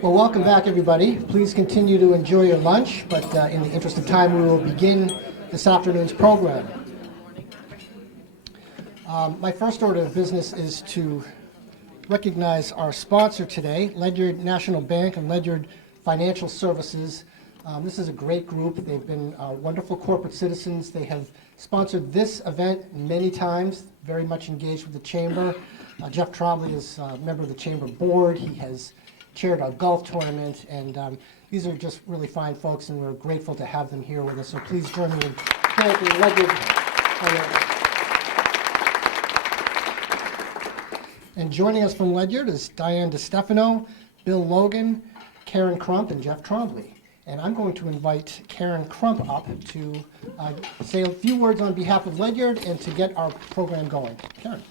Well, welcome back, everybody. Please continue to enjoy your lunch, but in the interest of time, we will begin this afternoon's program. My first order of business is to recognize our sponsor today, Ledyard National Bank and Ledyard Financial Services. This is a great group. They've been wonderful corporate citizens. They have sponsored this event many times, very much engaged with the Chamber. Jeff Trombley is a member of the Chamber Board. He has chaired our golf tournament, and these are just really fine folks, and we're grateful to have them here with us. So please join me in thanking Ledyard. And joining us from Ledyard is Diane DeStefano, Bill Logan, Karen Crump, and Jeff Trombley. And I'm going to invite Karen Crump up to say a few words on behalf of Ledyard and to get our program going. Karen.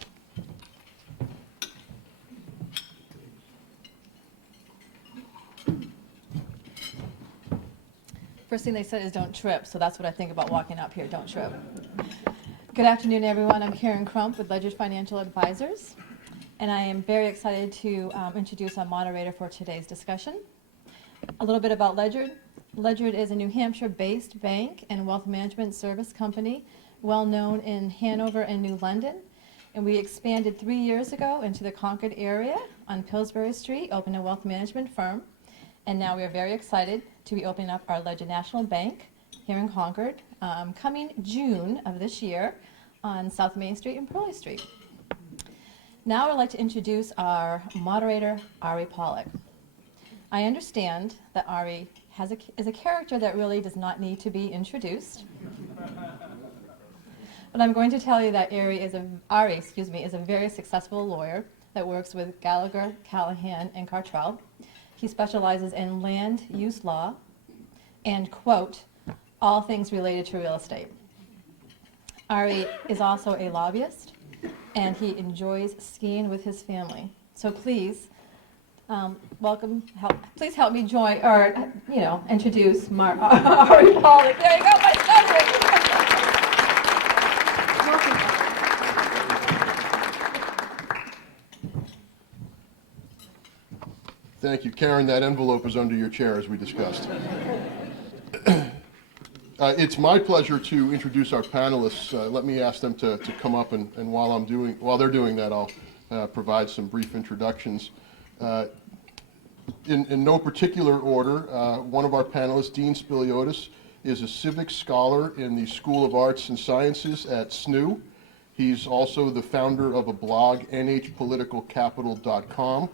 First thing they said is don't trip, so that's what I think about walking up here, don't trip. Good afternoon, everyone. I'm Karen Crump with Ledyard Financial Advisors, and I am very excited to introduce our moderator for today's discussion. A little bit about Ledyard. Ledyard is a New Hampshire-based bank and wealth management service company, well known in Hanover and New London, and we expanded 3 years ago into the Concord area on Pillsbury Street, opened a wealth management firm, and now we are very excited to be opening up our Ledyard National Bank here in Concord, coming June of this year on South Main Street and Pearly Street. Now I'd like to introduce our moderator, Ari Pollack. I understand that Ari is a character that really does not need to be introduced. But I'm going to tell you that Ari is a very successful lawyer that works with Gallagher, Callahan, and Gartrell. He specializes in land use law and, quote, all things related to real estate. Ari is also a lobbyist, and he enjoys skiing with his family. So please, please help me join, or, introduce Ari Pollack. There you go, my subject. Thank you. Karen, that envelope is under your chair, as we discussed. It's my pleasure to introduce our panelists. Let me ask them to come up, and while they're doing that, I'll provide some brief introductions. In no particular order, one of our panelists, Dean Spiliotes, is a civics scholar in the School of Arts and Sciences at SNU. He's also the founder of a blog, nhpoliticalcapital.com.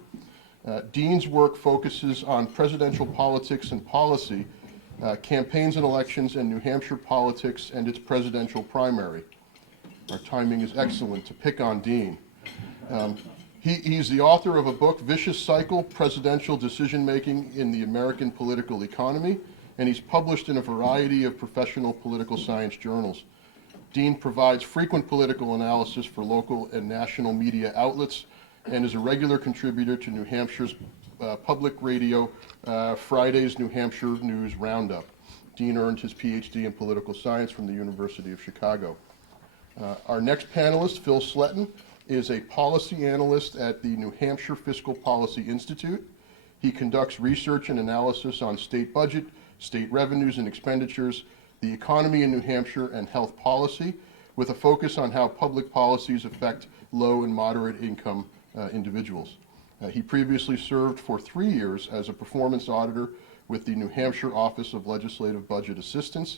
Dean's work focuses on presidential politics and policy, campaigns and elections, and New Hampshire politics and its presidential primary. Our timing is excellent to pick on Dean. He's the author of a book, Vicious Cycle, Presidential Decision-Making in the American Political Economy, and he's published in a variety of professional political science journals. Dean provides frequent political analysis for local and national media outlets, and is a regular contributor to New Hampshire's public radio Friday's New Hampshire News Roundup. Dean earned his PhD in political science from the University of Chicago. Our next panelist, Phil Sletten, is a policy analyst at the New Hampshire Fiscal Policy Institute. He conducts research and analysis on state budget, state revenues and expenditures, the economy in New Hampshire, and health policy, with a focus on how public policies affect low and moderate income individuals. He previously served for 3 years as a performance auditor with the New Hampshire Office of Legislative Budget Assistance,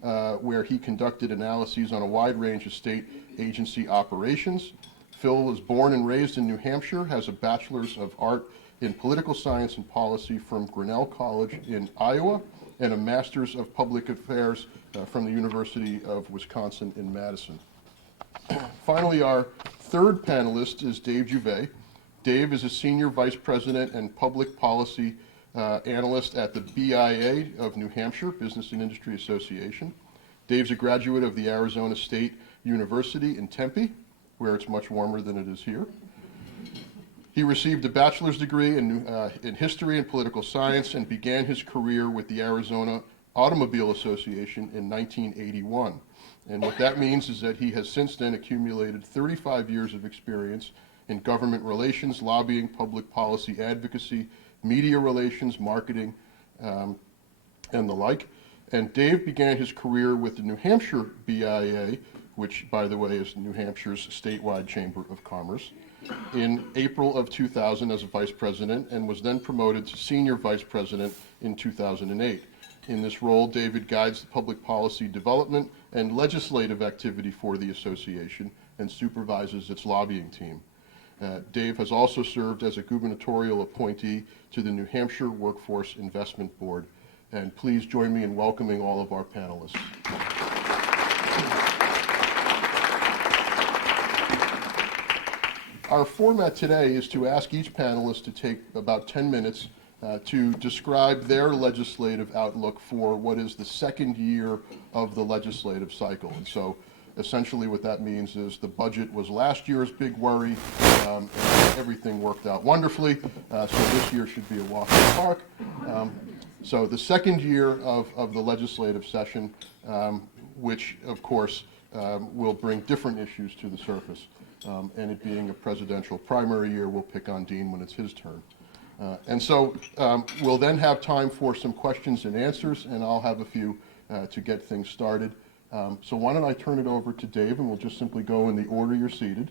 where he conducted analyses on a wide range of state agency operations. Phil was born and raised in New Hampshire, has a Bachelor's of Art in Political Science and Policy from Grinnell College in Iowa, and a Master's of Public Affairs from the University of Wisconsin in Madison. Finally, our third panelist is Dave Juvet. Dave is a Senior Vice President and Public Policy Analyst at the BIA of New Hampshire, Business and Industry Association. Dave's a graduate of the Arizona State University in Tempe, where it's much warmer than it is here. He received a bachelor's degree in history and political science and began his career with the Arizona Automobile Association in 1981. And what that means is that he has since then accumulated 35 years of experience in government relations, lobbying, public policy advocacy, media relations, marketing, and the like. And Dave began his career with the New Hampshire BIA, which, by the way, is New Hampshire's statewide chamber of commerce, in April of 2000 as a vice president, and was then promoted to senior vice president in 2008. In this role, David guides the public policy development and legislative activity for the association and supervises its lobbying team. Dave has also served as a gubernatorial appointee to the New Hampshire Workforce Investment Board. And please join me in welcoming all of our panelists. Our format today is to ask each panelist to take about 10 minutes to describe their legislative outlook for what is the second year of the legislative cycle. And so essentially what that means is the budget was last year's big worry, and everything worked out wonderfully, so this year should be a walk in the park. So the second year of the legislative session, which of course will bring different issues to the surface. And it being a presidential primary year, we'll pick on Dean when it's his turn. And so we'll then have time for some questions and answers, and I'll have a few to get things started. So why don't I turn it over to Dave, and we'll just simply go in the order you're seated.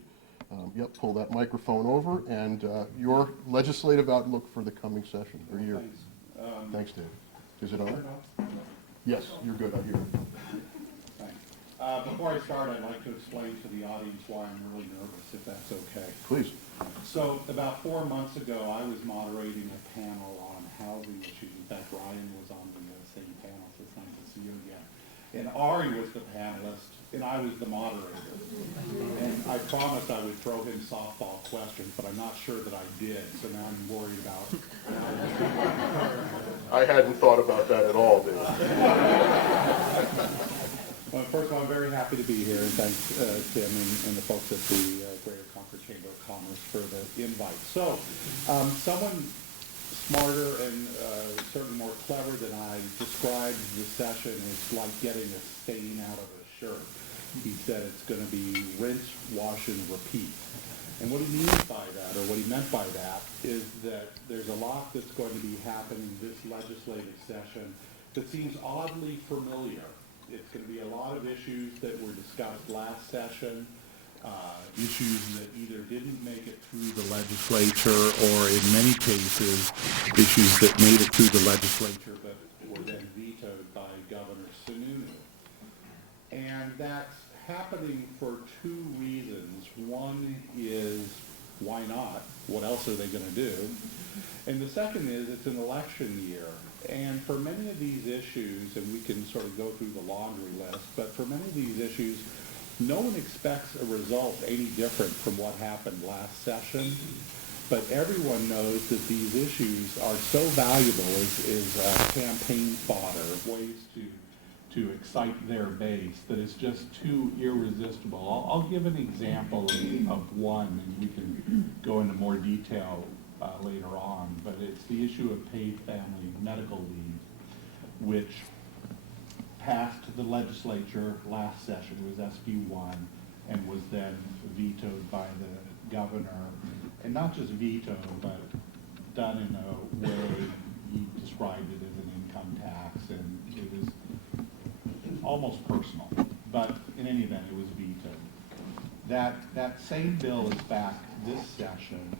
Yep, pull that microphone over, and your legislative outlook for the coming session, or year. Thanks. Thanks, Dave. Is it on? Yes, you're good, I hear it. Thanks. Before I start, I'd like to explain to the audience why I'm really nervous, if that's okay. Please. So about 4 months ago, I was moderating a panel on housing issues. In fact, Ryan was on the same panel, so it's nice to see you again. And Ari was the panelist, and I was the moderator. And I promised I would throw him softball questions, but I'm not sure that I did, so now I'm worried about I hadn't thought about that at all, Dave. Well, first of all, I'm very happy to be here, and thanks Tim and the folks at the Greater Concord Chamber of Commerce for the invite. So, someone smarter and certainly more clever than I described the session as like getting a stain out of a shirt. He said it's going to be rinse, wash, and repeat. And what he means by that, or what he meant by that, is that there's a lot that's going to be happening this legislative session that seems oddly familiar. It's going to be a lot of issues that were discussed last session, issues that either didn't make it through the legislature or in many cases, issues that made it through the legislature but were then vetoed by Governor Sununu. And that's happening for two reasons. One is, why not? What else are they going to do? And the second is, it's an election year. And for many of these issues, and we can sort of go through the laundry list, but for many of these issues, no one expects a result any different from what happened last session. But everyone knows that these issues are so valuable as campaign fodder, ways to excite their base, that it's just too irresistible. I'll give an example of one, and we can go into more detail later on, but it's the issue of paid family medical leave, which passed the legislature last session. It was SB 1 and was then vetoed by the governor, and not just vetoed, but done in a way he described it as an income tax, and it was almost personal, but in any event, it was vetoed. That same bill is back this session,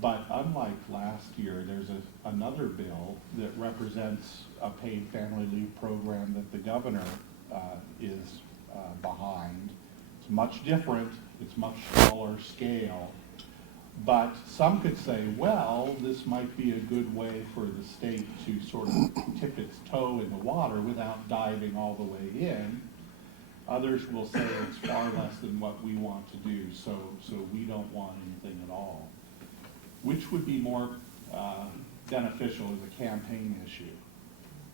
but unlike last year, there's another bill that represents a paid family leave program that the governor is behind. It's much different, it's much smaller scale, but some could say, well, this might be a good way for the state to sort of tip its toe in the water without diving all the way in. Others will say it's far less than what we want to do, so we don't want anything at all. Which would be more beneficial as a campaign issue?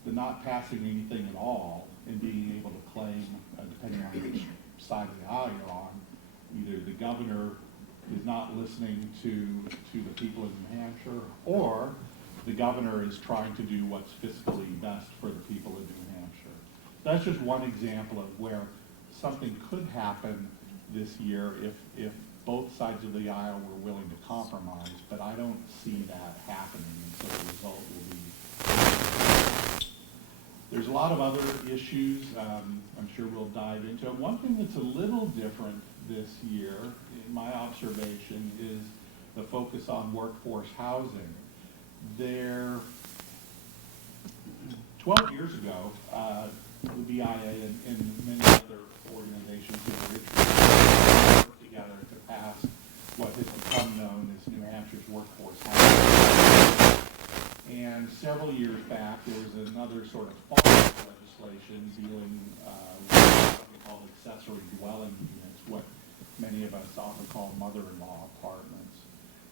The not passing anything at all and being able to claim, depending on which side of the aisle you're on, either the governor is not listening to the people of New Hampshire, or the governor is trying to do what's fiscally best for the people of New Hampshire. That's just one example of where something could happen this year if both sides of the aisle were willing to compromise, but I don't see that happening, and so the result will be. There's a lot of other issues I'm sure we'll dive into. One thing that's a little different this year, in my observation, is the focus on workforce housing. 12 years ago, the BIA and many other organizations who were interested worked together to pass what has become known as New Hampshire's workforce housing. And several years back, there was another sort of follow-up legislation dealing with something called accessory dwelling units, what many of us often call mother-in-law apartments.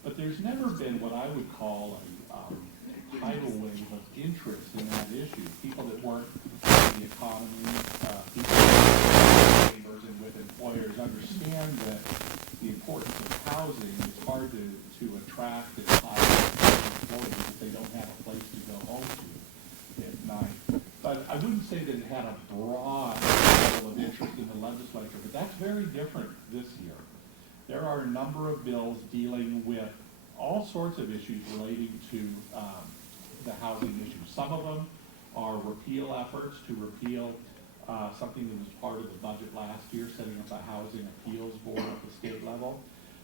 But there's never been what I would call a tidal wave of interest in that issue. People that work in the economy, people with neighbors and with employers understand that the importance of housing is hard to attract and hire employees if they don't have a place to go home to at night. But I wouldn't say that it had a broad level of interest in the legislature, but that's very different this year. There are a number of bills dealing with all sorts of issues relating to the housing issue. Some of them are repeal efforts to repeal something that was part of the budget last year, setting up a housing appeals board at the state level.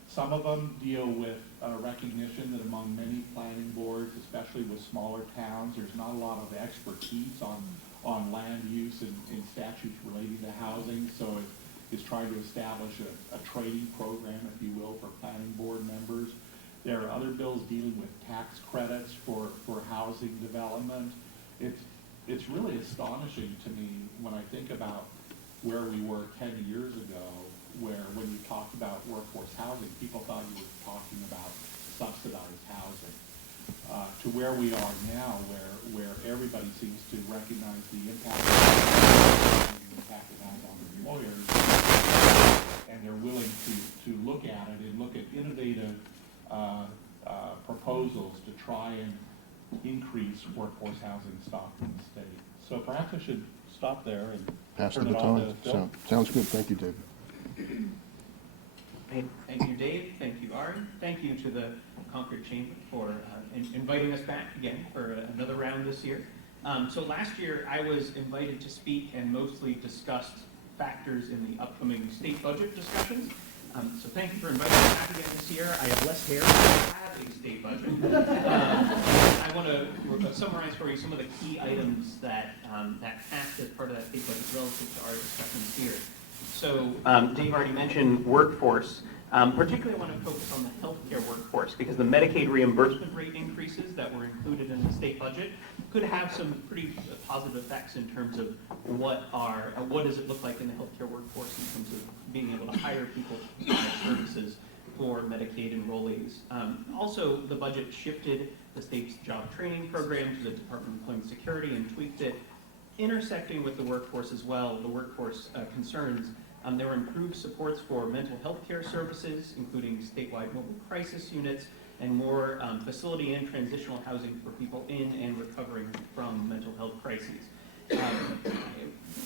Some of them deal with recognition that among many planning boards, especially with smaller towns, there's not a lot of expertise on land use and statutes relating to housing. So it's trying to establish a training program, if you will, for planning board members. There are other bills dealing with tax credits for housing development. It's really astonishing to me when I think about where we were 10 years ago, where when you talked about workforce housing, people thought you were talking about subsidized housing, to where we are now, where everybody seems to recognize the impact it has on employers, and they're willing to look at it and look at innovative proposals to try and increase workforce housing stock in the state. So perhaps I should stop there and Pass the turn it on to baton. Phil. Sounds good. Thank you, Dave. Thank you, Dave. Thank you, Ari. Thank you to the Concord Chamber for inviting us back again for another round this year. So last year, I was invited to speak and mostly discussed factors in the upcoming state budget discussions. So thank you for inviting me back again this year. I have less hair, but I have a state budget. I want to summarize for you some of the key items that passed as part of that state budget relative to our discussions here. So Dave already mentioned workforce. Particularly I want to focus on the healthcare workforce because the Medicaid reimbursement rate increases that were included in the state budget could have some pretty positive effects in terms of what does it look like in the healthcare workforce in terms of being able to hire people to provide services for Medicaid enrollees. Also, the budget shifted the state's job training program to the Department of Employment Security and tweaked it, intersecting with the workforce as well, the workforce concerns. There were improved supports for mental health care services, including statewide mobile crisis units, and more facility and transitional housing for people in and recovering from mental health crises.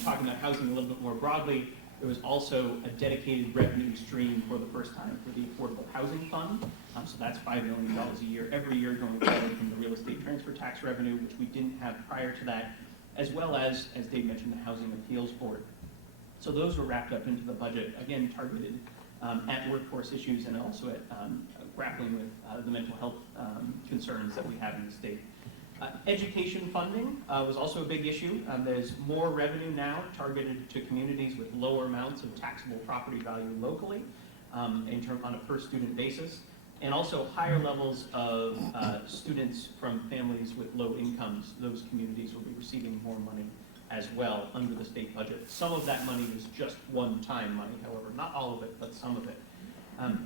Talking about housing a little bit more broadly, there was also a dedicated revenue stream for the first time for the Affordable Housing Fund. So that's $5 million a year, every year going forward from the real estate transfer tax revenue, which we didn't have prior to that, as well as Dave mentioned, the Housing Appeals Board. So those were wrapped up into the budget, again, targeted at workforce issues and also at grappling with the mental health concerns that we have in the state. Education funding was also a big issue. There's more revenue now targeted to communities with lower amounts of taxable property value locally on a per student basis, and also higher levels of students from families with low incomes. Those communities will be receiving more money as well under the state budget. Some of that money is just one-time money, however, not all of it, but some of it.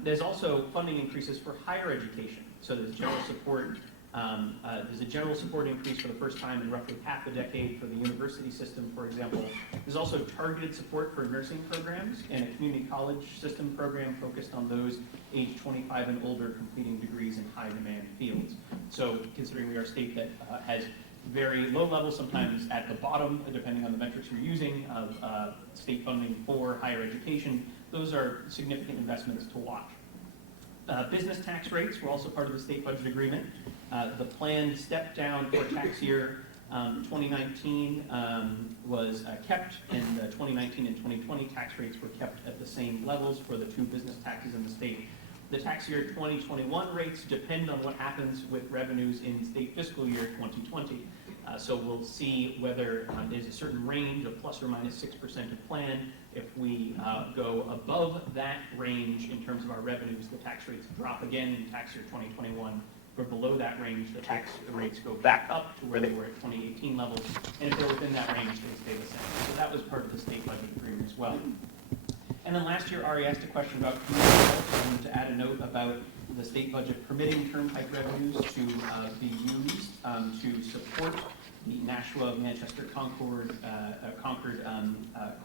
There's also funding increases for higher education. So there's general support. There's a general support increase for the first time in roughly half a decade for the university system, for example. There's also targeted support for nursing programs and a community college system program focused on those age 25 and older completing degrees in high-demand fields. So considering we are a state that has very low levels, sometimes at the bottom, depending on the metrics you're using, of state funding for higher education, those are significant investments to watch. Business tax rates were also part of the state budget agreement. The planned step down for tax year 2019 was kept, and 2019 and 2020 tax rates were kept at the same levels for the two business taxes in the state. The tax year 2021 rates depend on what happens with revenues in state fiscal year 2020. So we'll see whether there's a certain range of plus or minus 6% of plan. If we go above that range in terms of our revenues, the tax rates drop again in tax year 2021. If we're below that range, the tax rates go back up to where they were at 2018 levels. And if they're within that range, they stay the same. So that was part of the state budget agreement as well. And then last year, Ari asked a question about community health. So I wanted to add a note about the state budget permitting turnpike revenues to be used to support the Nashua, Manchester, Concord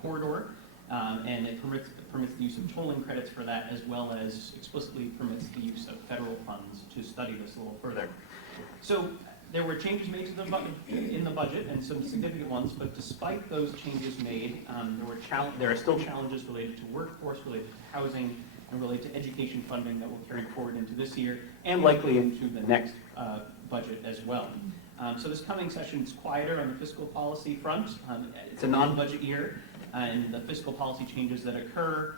corridor. And it permits the use of tolling credits for that, as well as explicitly permits the use of federal funds to study this a little further. So there were changes made to in the budget, and some significant ones, but despite those changes made, there are still challenges related to workforce, related to housing, and related to education funding that will carry forward into this year, and likely into the next budget as well. So this coming session is quieter on the fiscal policy front. It's a non-budget year, and the fiscal policy changes that occur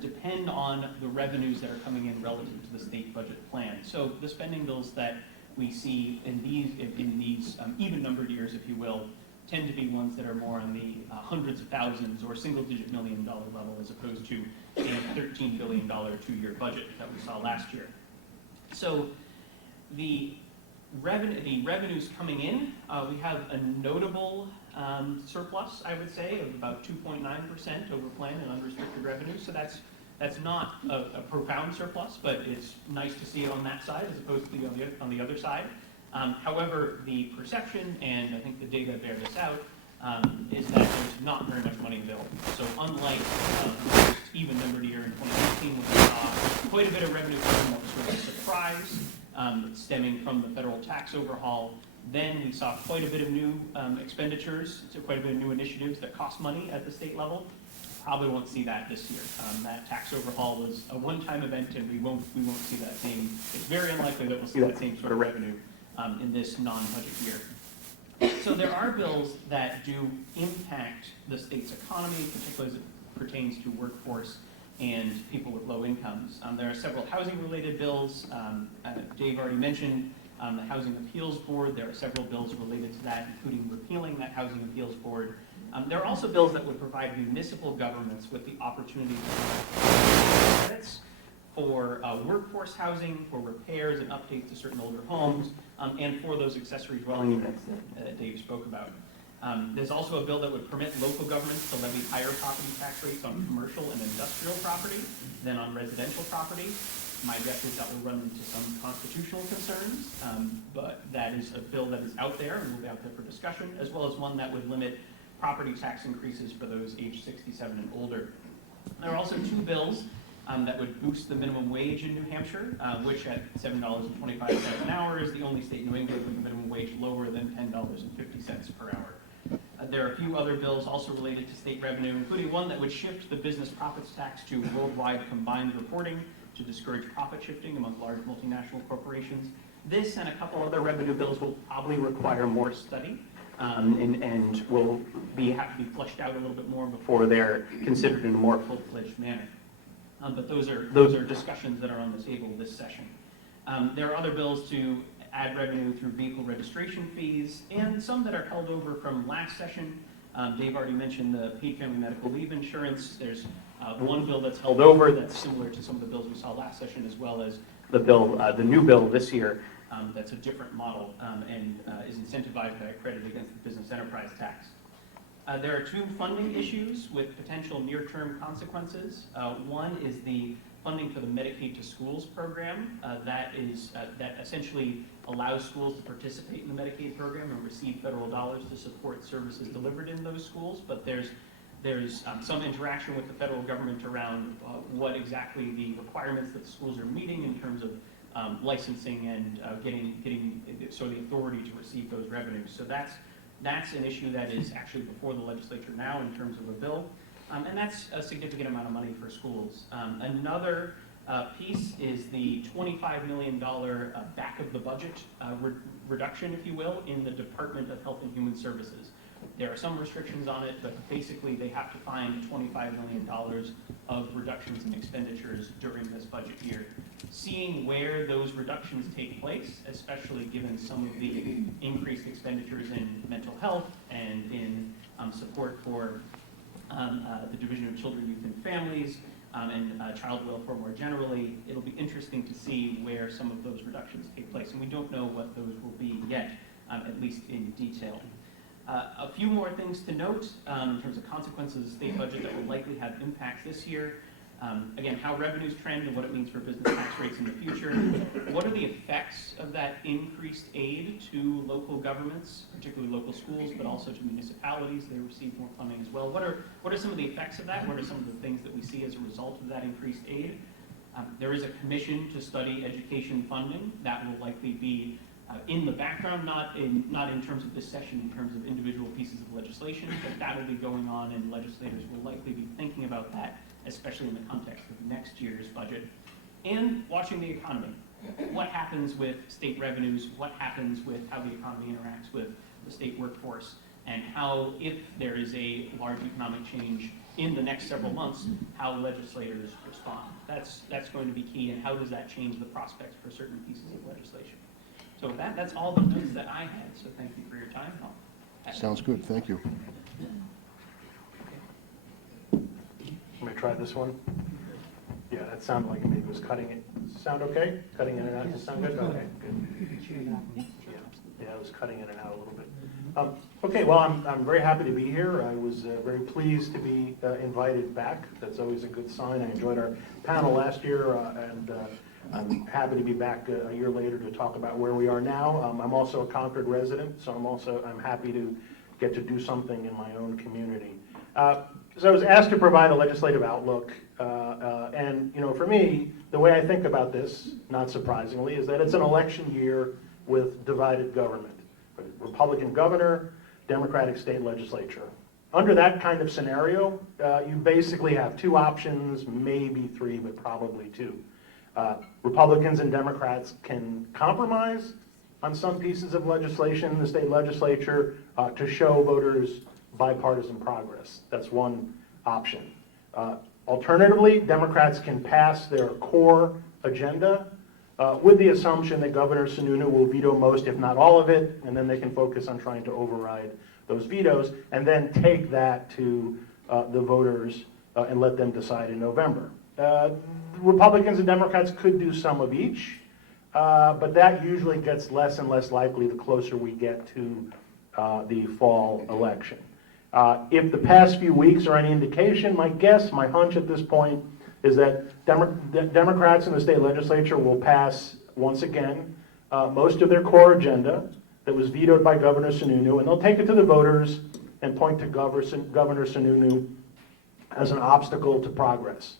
depend on the revenues that are coming in relative to the state budget plan. So the spending bills that we see in these even-numbered years, if you will, tend to be ones that are more on the hundreds of thousands or single-digit million-dollar level, as opposed to a $13 billion two-year budget that we saw last year. So the revenues coming in, we have a notable surplus, I would say, of about 2.9% over plan in unrestricted revenue. So that's not a profound surplus, but it's nice to see it on that side as opposed to on the other side. However, the perception, and I think the data bear this out, is that there's not very much money available. So unlike the even numbered year in 2018, when we saw quite a bit of revenue coming, that was sort of a surprise, stemming from the federal tax overhaul. Then we saw quite a bit of new expenditures, so quite a bit of new initiatives that cost money at the state level. Probably won't see that this year. That tax overhaul was a one-time event, and we won't see that same. It's very unlikely that we'll see that same sort of revenue in this non-budget year. So there are bills that do impact the state's economy, particularly as it pertains to workforce and people with low incomes. There are several housing-related bills. Dave already mentioned the Housing Appeals Board. There are several bills related to that, including repealing that Housing Appeals Board. There are also bills that would provide municipal governments with the opportunity to provide credits for workforce housing, for repairs and updates to certain older homes, and for those accessory dwelling units that Dave spoke about. There's also a bill that would permit local governments to levy higher property tax rates on commercial and industrial property than on residential property. My guess is that will run into some constitutional concerns, but that is a bill that is out there and will be out there for discussion, as well as one that would limit property tax increases for those aged 67 and older. There are also two bills that would boost the minimum wage in New Hampshire, which at $7.25 an hour is the only state in New England with a minimum wage lower than $10.50 per hour. There are a few other bills also related to state revenue, including one that would shift the business profits tax to worldwide combined reporting to discourage profit shifting among large multinational corporations. This and a couple other revenue bills will probably require more study. And will have to be fleshed out a little bit more before they're considered in a more full-fledged manner. But those are discussions that are on the table this session. There are other bills to add revenue through vehicle registration fees, and some that are held over from last session. Dave already mentioned the paid family medical leave insurance. There's one bill that's held over that's similar to some of the bills we saw last session, as well as the new bill this year. That's a different model and is incentivized by a credit against the business enterprise tax. There are two funding issues with potential near-term consequences. One is the funding for the Medicaid to Schools program that essentially allows schools to participate in the Medicaid program and receive federal dollars to support services delivered in those schools. But there's some interaction with the federal government around what exactly the requirements that the schools are meeting in terms of licensing and getting sort of the authority to receive those revenues. So that's an issue that is actually before the legislature now in terms of a bill, and that's a significant amount of money for schools. Another piece is the $25 million back of the budget reduction, if you will, in the Department of Health and Human Services. There are some restrictions on it, but basically they have to find $25 million of reductions in expenditures during this budget year. Seeing where those reductions take place, especially given some of the increased expenditures in mental health and in support for the Division of Children, Youth, and Families, and child welfare more generally, it'll be interesting to see where some of those reductions take place. And we don't know what those will be yet, at least in detail. A few more things to note in terms of consequences of the state budget that will likely have impacts this year. Again, how revenues trend and what it means for business tax rates in the future. What are the effects of that increased aid to local governments, particularly local schools, but also to municipalities? They receive more funding as well. What are some of the effects of that? What are some of the things that we see as a result of that increased aid? There is a commission to study education funding. That will likely be in the background, not in terms of this session, in terms of individual pieces of legislation, but that will be going on, and legislators will likely be thinking about that, especially in the context of next year's budget. And watching the economy. What happens with state revenues? What happens with how the economy interacts with the state workforce? And how, if there is a large economic change in the next several months, how legislators respond. That's going to be key, and how does that change the prospects for certain pieces of legislation? So that's all the notes that I had, so thank you for your time. Sounds good, thank you. Let me try this one. Yeah, that sounded like maybe it was cutting it. Sound okay? Cutting in and out, does it sound good? Okay, good. Yeah, it was cutting in and out a little bit. Okay, well, I'm very happy to be here. I was very pleased to be invited back. That's always a good sign. I enjoyed our panel last year, and I'm happy to be back a year later to talk about where we are now. I'm also a Concord resident, so I'm happy to get to do something in my own community. So I was asked to provide a legislative outlook, and for me, the way I think about this, not surprisingly, is that it's an election year with divided government. Republican governor, Democratic state legislature. Under that kind of scenario, you basically have two options, maybe three, but probably two. Republicans and Democrats can compromise on some pieces of legislation in the state legislature to show voters bipartisan progress. That's one option. Alternatively, Democrats can pass their core agenda with the assumption that Governor Sununu will veto most, if not all of it, and then they can focus on trying to override those vetoes, and then take that to the voters and let them decide in November. Republicans and Democrats could do some of each, but that usually gets less and less likely the closer we get to the fall election. If the past few weeks are any indication, my guess, my hunch at this point, is that Democrats in the state legislature will pass, once again, most of their core agenda that was vetoed by Governor Sununu, and they'll take it to the voters and point to Governor Sununu as an obstacle to progress.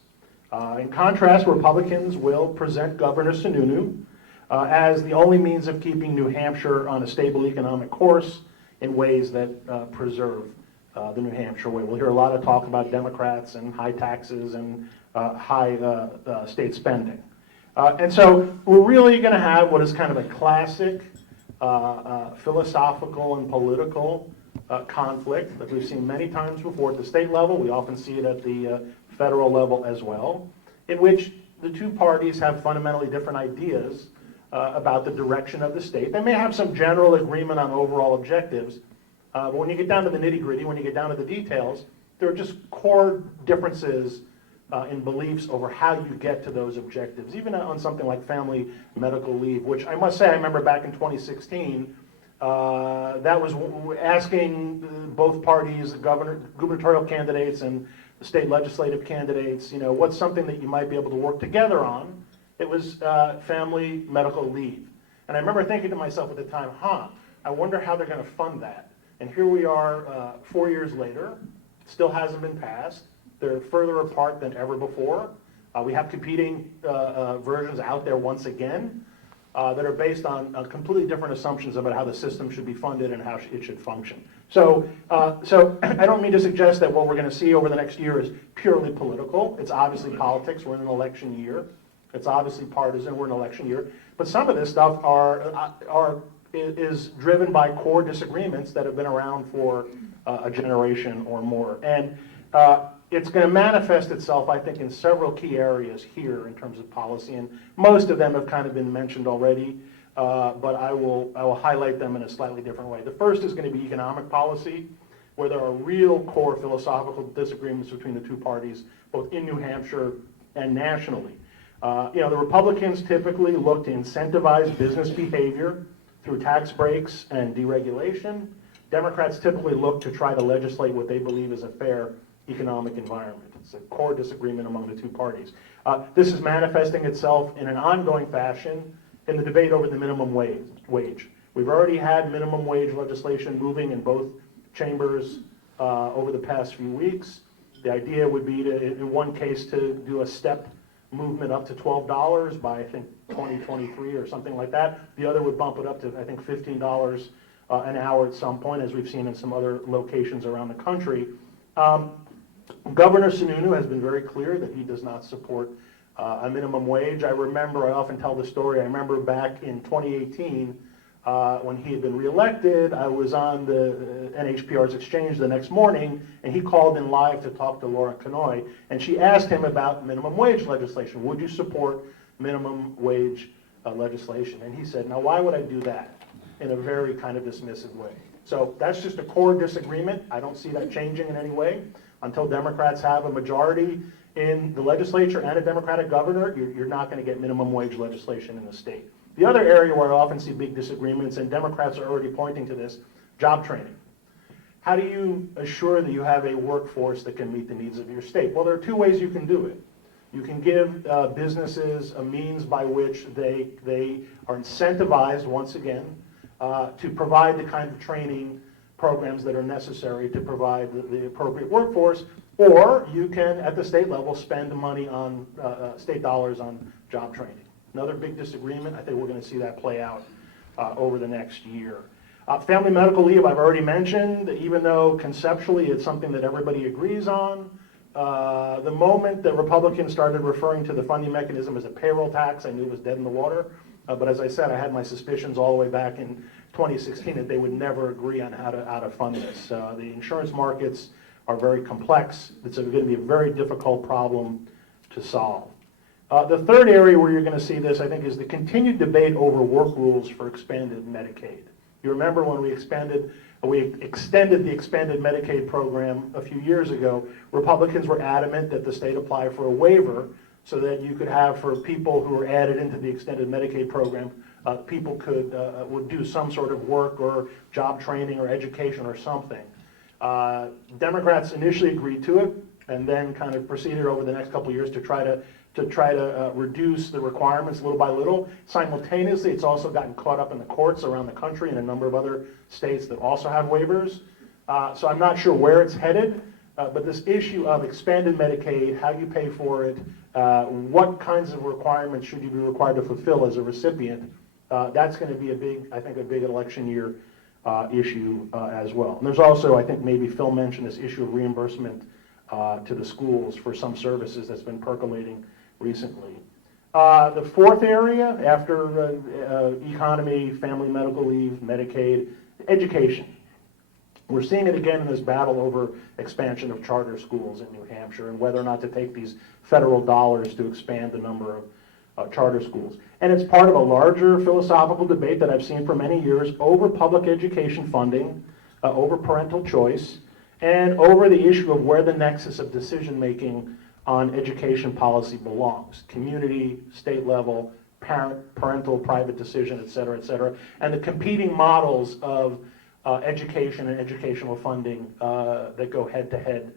In contrast, Republicans will present Governor Sununu as the only means of keeping New Hampshire on a stable economic course in ways that preserve the New Hampshire way. We'll hear a lot of talk about Democrats and high taxes and high state spending. And so we're really going to have what is kind of a classic philosophical and political conflict that we've seen many times before at the state level. We often see it at the federal level as well, in which the two parties have fundamentally different ideas about the direction of the state. They may have some general agreement on overall objectives, but when you get down to the nitty-gritty, when you get down to the details, there are just core differences in beliefs over how you get to those objectives, even on something like family medical leave, which I must say I remember back in 2016, that was asking both parties, the gubernatorial candidates and the state legislative candidates, what's something that you might be able to work together on? It was family medical leave. And I remember thinking to myself at the time, I wonder how they're going to fund that. And here we are 4 years later, it still hasn't been passed. They're further apart than ever before. We have competing versions out there once again that are based on completely different assumptions about how the system should be funded and how it should function. So I don't mean to suggest that what we're going to see over the next year is purely political. It's obviously politics. We're in an election year. It's obviously partisan, we're in election year, but some of this stuff is driven by core disagreements that have been around for a generation or more. And it's going to manifest itself, I think, in several key areas here in terms of policy, and most of them have kind of been mentioned already, but I will highlight them in a slightly different way. The first is going to be economic policy, where there are real core philosophical disagreements between the two parties, both in New Hampshire and nationally. The Republicans typically look to incentivize business behavior through tax breaks and deregulation. Democrats typically look to try to legislate what they believe is a fair economic environment. It's a core disagreement among the two parties. This is manifesting itself in an ongoing fashion in the debate over the minimum wage. We've already had minimum wage legislation moving in both chambers over the past few weeks. The idea would be to, in one case, to do a step movement up to $12 by, I think, 2023 or something like that. The other would bump it up to, I think, $15 an hour at some point, as we've seen in some other locations around the country. Governor Sununu has been very clear that he does not support a minimum wage. I often tell the story, I remember back in 2018, when he had been reelected, I was on the NHPR's exchange the next morning, and he called in live to talk to Laura Kanoy, and she asked him about minimum wage legislation. Would you support minimum wage legislation? And he said, now why would I do that? In a very kind of dismissive way. So that's just a core disagreement. I don't see that changing in any way. Until Democrats have a majority in the legislature and a Democratic governor, you're not going to get minimum wage legislation in the state. The other area where I often see big disagreements, and Democrats are already pointing to this, job training. How do you assure that you have a workforce that can meet the needs of your state? Well, there are two ways you can do it. You can give businesses a means by which they are incentivized, once again, to provide the kind of training programs that are necessary to provide the appropriate workforce, or you can, at the state level, spend money on state dollars on job training. Another big disagreement, I think we're going to see that play out over the next year. Family medical leave, I've already mentioned, even though conceptually it's something that everybody agrees on. The moment that Republicans started referring to the funding mechanism as a payroll tax, I knew it was dead in the water. But as I said, I had my suspicions all the way back in 2016 that they would never agree on how to fund this. The insurance markets are very complex. It's going to be a very difficult problem to solve. The third area where you're going to see this, I think, is the continued debate over work rules for expanded Medicaid. You remember when we extended the expanded Medicaid program a few years ago, Republicans were adamant that the state apply for a waiver so that you could have, for people who were added into the extended Medicaid program, people would do some sort of work or job training or education or something. Democrats initially agreed to it and then kind of proceeded over the next couple of years to try to reduce the requirements little by little. Simultaneously, it's also gotten caught up in the courts around the country and a number of other states that also have waivers. So I'm not sure where it's headed, but this issue of expanded Medicaid, how you pay for it, what kinds of requirements should you be required to fulfill as a recipient, that's going to be a big election year issue as well. And there's also, I think maybe Phil mentioned, this issue of reimbursement to the schools for some services that's been percolating recently. The fourth area, after economy, family medical leave, Medicaid, education. We're seeing it again in this battle over expansion of charter schools in New Hampshire and whether or not to take these federal dollars to expand the number of charter schools. And it's part of a larger philosophical debate that I've seen for many years over public education funding, over parental choice, and over the issue of where the nexus of decision-making on education policy belongs. Community, state level, parental, private decision, et cetera, and the competing models of education and educational funding that go head-to-head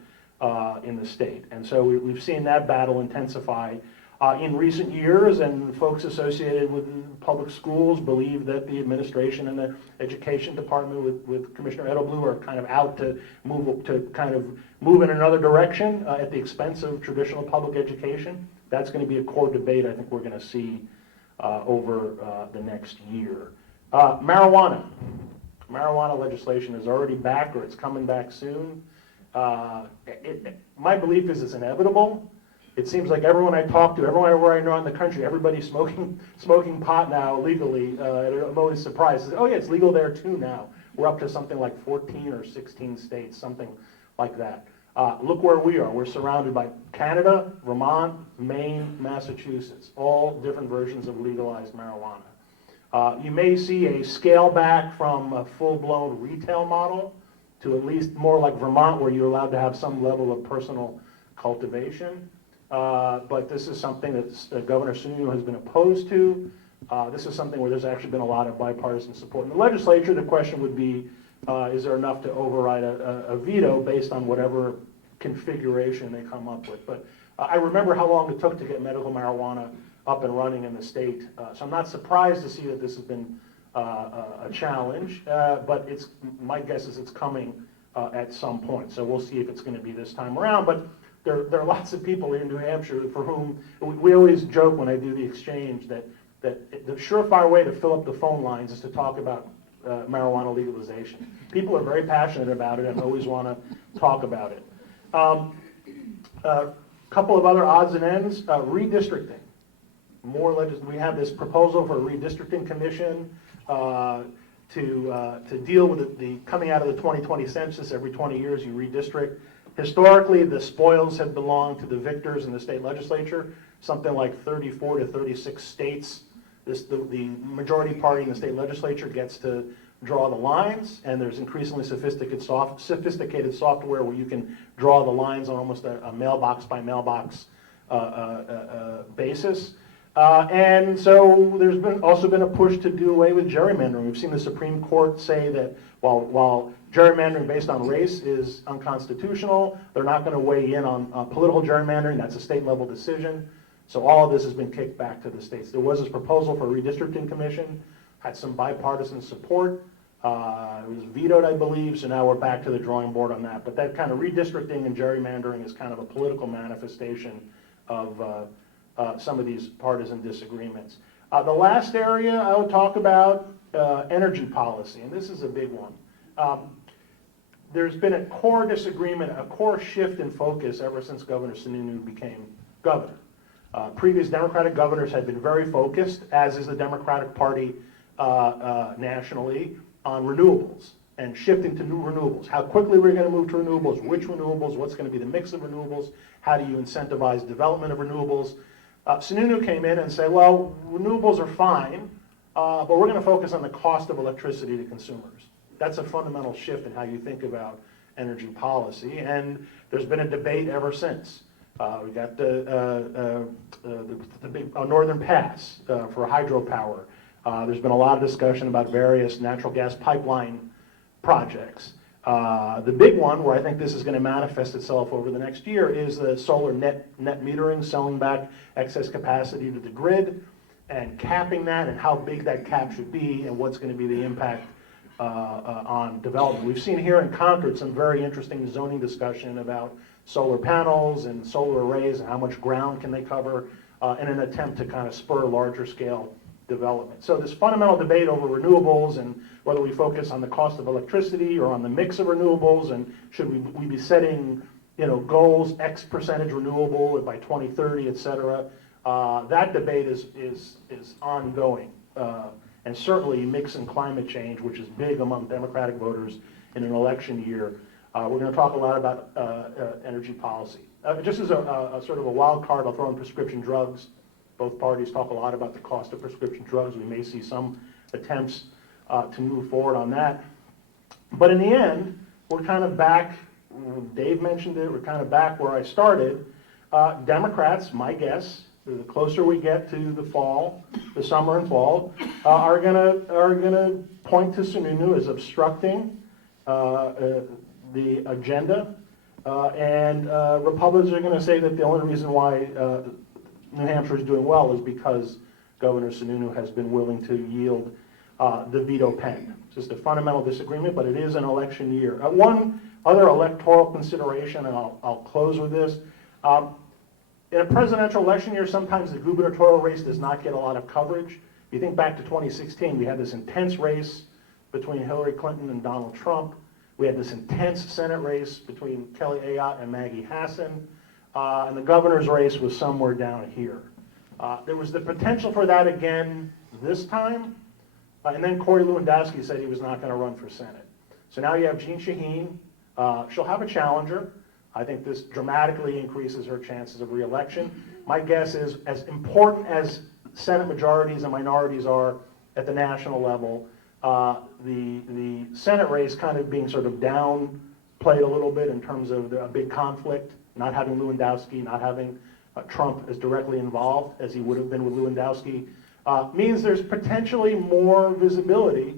in the state. And so we've seen that battle intensify in recent years, and folks associated with public schools believe that the administration and the education department with Commissioner Edelblue are kind of out to move in another direction at the expense of traditional public education. That's going to be a core debate I think we're going to see over the next year. Marijuana. Marijuana legislation is already back, or it's coming back soon. My belief is it's inevitable It seems like everyone I talk to, everywhere I know in the country, everybody's smoking pot now legally. And I'm always surprised. Oh yeah, it's legal there too now. We're up to something like 14 or 16 states, something like that. Look where we are. We're surrounded by Canada, Vermont, Maine, Massachusetts, all different versions of legalized marijuana. You may see a scale back from a full-blown retail model to at least more like Vermont, where you're allowed to have some level of personal cultivation. But this is something that Governor Sununu has been opposed to. This is something where there's actually been a lot of bipartisan support. In the legislature, the question would be, is there enough to override a veto based on whatever configuration they come up with? But I remember how long it took to get medical marijuana up and running in the state. So I'm not surprised to see that this has been a challenge, but my guess is it's coming at some point. So we'll see if it's going to be this time around. But there are lots of people in New Hampshire for whom we always joke when I do the exchange that the surefire way to fill up the phone lines is to talk about marijuana legalization. People are very passionate about it and always want to talk about it. A couple of other odds and ends, redistricting. We have this proposal for a redistricting commission to deal with the coming out of the 2020 census. Every 20 years you redistrict. Historically, the spoils have belonged to the victors in the state legislature, something like 34 to 36 states. The majority party in the state legislature gets to draw the lines, and there's increasingly sophisticated software where you can draw the lines on almost a mailbox by mailbox basis. And so there's also been a push to do away with gerrymandering. We've seen the Supreme Court say that while gerrymandering based on race is unconstitutional, they're not going to weigh in on political gerrymandering. That's a state level decision. So all of this has been kicked back to the states. There was this proposal for a redistricting commission, had some bipartisan support. It was vetoed, I believe, so now we're back to the drawing board on that. But that kind of redistricting and gerrymandering is kind of a political manifestation of some of these partisan disagreements. The last area I would talk about, energy policy, and this is a big one. There's been a core disagreement, a core shift in focus ever since Governor Sununu became governor. Previous Democratic governors had been very focused, as is the Democratic Party nationally, on renewables and shifting to new renewables. How quickly we're going to move to renewables, which renewables, what's going to be the mix of renewables, how do you incentivize development of renewables. Sununu came in and said, well, renewables are fine, but we're going to focus on the cost of electricity to consumers. That's a fundamental shift in how you think about energy policy, and there's been a debate ever since. We got the big Northern Pass for hydropower. There's been a lot of discussion about various natural gas pipeline projects. The big one, where I think this is going to manifest itself over the next year, is the solar net metering, selling back excess capacity to the grid and capping that, and how big that cap should be, and what's going to be the impact on development. We've seen here in Concord some very interesting zoning discussion about solar panels and solar arrays and how much ground can they cover in an attempt to kind of spur larger scale development. So this fundamental debate over renewables and whether we focus on the cost of electricity or on the mix of renewables, and should we be setting goals, X percentage renewable by 2030, et cetera, that debate is ongoing. And certainly mix and climate change, which is big among Democratic voters in an election year. We're going to talk a lot about energy policy. Just as a sort of a wild card, I'll throw in prescription drugs. Both parties talk a lot about the cost of prescription drugs. We may see some attempts to move forward on that. But in the end, we're kind of back, Dave mentioned it, we're kind of back where I started. Democrats, my guess, the closer we get to the fall, the summer and fall, are gonna point to Sununu as obstructing the agenda, and Republicans are going to say that the only reason why New Hampshire is doing well is because Governor Sununu has been willing to yield the veto pen. It's just a fundamental disagreement, but it is an election year. One other electoral consideration, and I'll close with this. In a presidential election year, sometimes the gubernatorial race does not get a lot of coverage. If you think back to 2016, we had this intense race between Hillary Clinton and Donald Trump. We had this intense Senate race between Kelly Ayotte and Maggie Hassan. and the governor's race was somewhere down here. There was the potential for that again this time, and then Corey Lewandowski said he was not going to run for Senate. So now you have Jean Shaheen. She'll have a challenger. I think this dramatically increases her chances of re-election. My guess is, as important as Senate majorities and minorities are at the national level, the Senate race kind of being sort of downplayed a little bit in terms of a big conflict, not having Lewandowski, not having Trump as directly involved as he would have been with Lewandowski, means there's potentially more visibility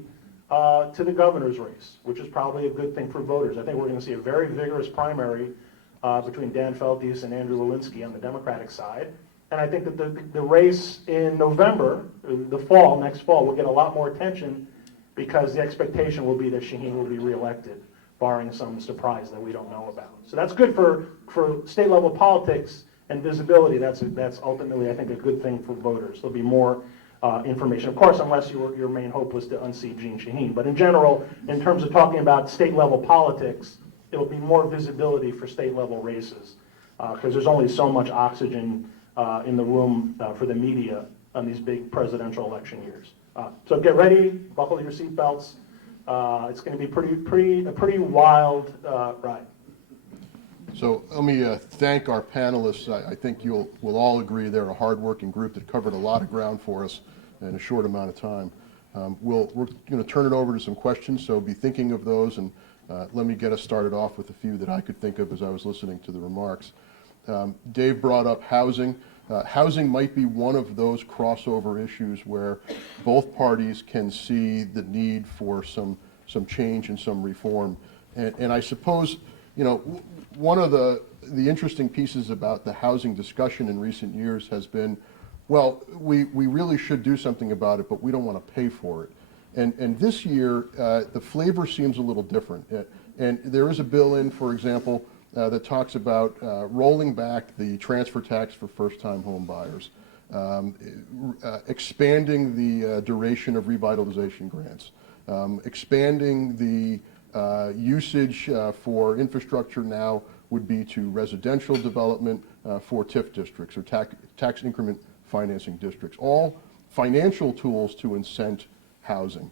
to the governor's race, which is probably a good thing for voters. I think we're going to see a very vigorous primary between Dan Feltes and Andrew Lewinsky on the Democratic side. And I think that the race in November, next fall, will get a lot more attention because the expectation will be that Shaheen will be reelected, barring some surprise that we don't know about. So that's good for state level politics and visibility. That's ultimately, I think, a good thing for voters. There'll be more information. Of course, unless your main hope was to unseat Jean Shaheen. But in general, in terms of talking about state level politics, it'll be more visibility for state level races because there's only so much oxygen in the room for the media on these big presidential election years. So get ready, buckle your seatbelts. It's going to be a pretty wild ride. So let me thank our panelists. I think we'll all agree they're a hardworking group that covered a lot of ground for us in a short amount of time. We're going to turn it over to some questions, so be thinking of those, and let me get us started off with a few that I could think of as I was listening to the remarks. Dave brought up housing. Housing might be one of those crossover issues where both parties can see the need for some change and some reform. And I suppose, you know, one of the interesting pieces about the housing discussion in recent years has been, well, we really should do something about it, but we don't want to pay for it. And this year, the flavor seems a little different. And there is a bill in, for example, that talks about rolling back the transfer tax for first-time home buyers, expanding the duration of revitalization grants, expanding the usage for infrastructure now would be to residential development for TIF districts or tax increment financing districts, all financial tools to incent housing.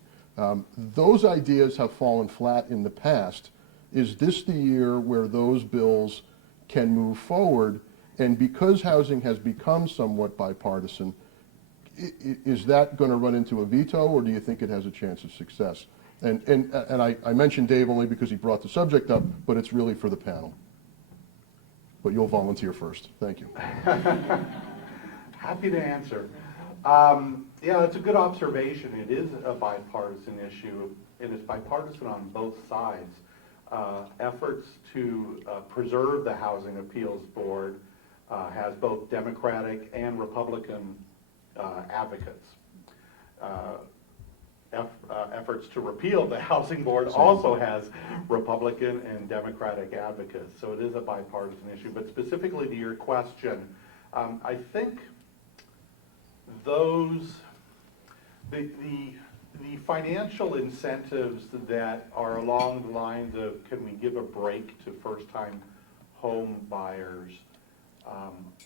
Those ideas have fallen flat in the past. Is this the year where those bills can move forward? And because housing has become somewhat bipartisan, is that going to run into a veto, or do you think it has a chance of success? And I mentioned Dave only because he brought the subject up, but it's really for the panel. But you'll volunteer first. Thank you. Happy to answer. Yeah, it's a good observation. It is a bipartisan issue. It is bipartisan on both sides. Efforts to preserve the Housing Appeals Board has both Democratic and Republican advocates. Efforts to repeal the Housing Board also has Republican and Democratic advocates. So it is a bipartisan issue. But specifically to your question, I think the financial incentives that are along the lines of can we give a break to first-time home buyers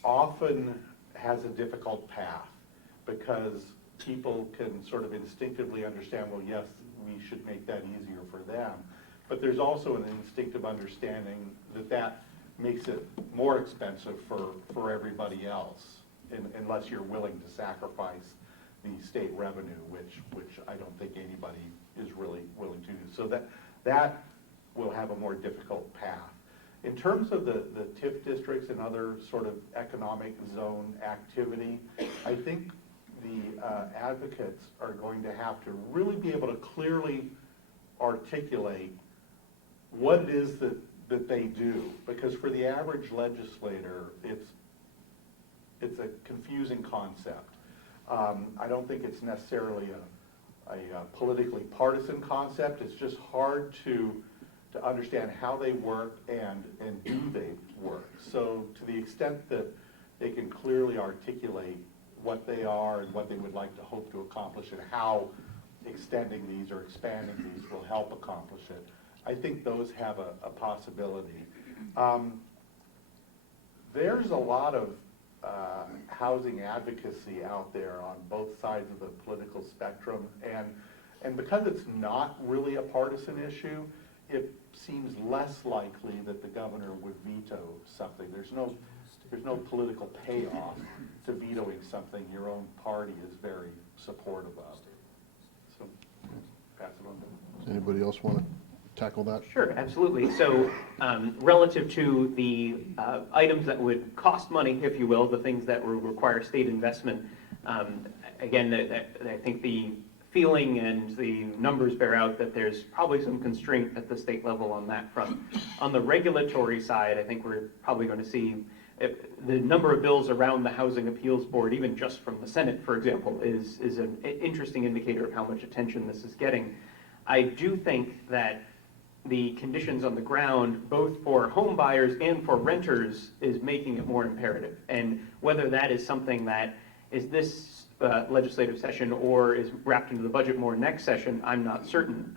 often has a difficult path because people can sort of instinctively understand, well, yes, we should make that easier for them. But there's also an instinctive understanding that that makes it more expensive for everybody else unless you're willing to sacrifice the state revenue, which I don't think anybody is really willing to do. So that will have a more difficult path. In terms of the TIF districts and other sort of economic zone activity, I think the advocates are going to have to really be able to clearly articulate what it is that they do, because for the average legislator, it's a confusing concept. I don't think it's necessarily a politically partisan concept. It's just hard to understand how they work and do they work. So to the extent that they can clearly articulate what they are and what they would like to hope to accomplish and how extending these or expanding these will help accomplish it, I think those have a possibility. There's a lot of housing advocacy out there on both sides of the political spectrum, and because it's not really a partisan issue, it seems less likely that the governor would veto something. There's no political payoff to vetoing something your own party is very supportive of. So, pass it on to Anybody else want to tackle that? Sure, absolutely. So relative to the items that would cost money, if you will, the things that would require state investment, again, I think the feeling and the numbers bear out that there's probably some constraint at the state level on that front. On the regulatory side, I think we're probably going to see the number of bills around the Housing Appeals Board, even just from the Senate, for example, is an interesting indicator of how much attention this is getting. I do think that the conditions on the ground, both for home buyers and for renters, is making it more imperative. And whether that is something that is this legislative session or is wrapped into the budget more next session, I'm not certain.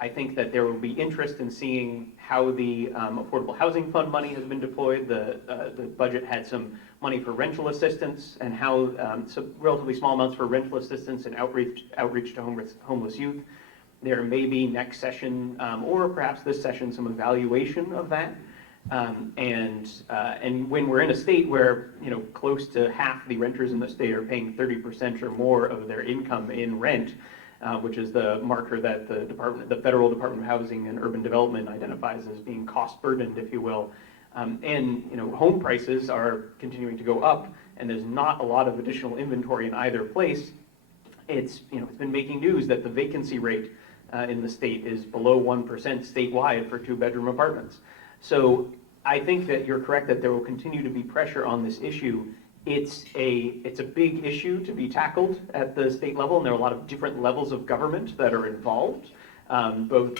I think that there will be interest in seeing how the Affordable Housing Fund money has been deployed. The budget had some money for rental assistance and how some relatively small amounts for rental assistance and outreach to homeless youth. There may be next session or perhaps this session some evaluation of that. And when we're in a state where close to half the renters in the state are paying 30% or more of their income in rent, which is the marker that the Federal Department of Housing and Urban Development identifies as being cost burdened, if you will, and home prices are continuing to go up, and there's not a lot of additional inventory in either place. It's been making news that the vacancy rate in the state is below 1% statewide for 2-bedroom apartments. So I think that you're correct that there will continue to be pressure on this issue. It's a big issue to be tackled at the state level, and there are a lot of different levels of government that are involved, both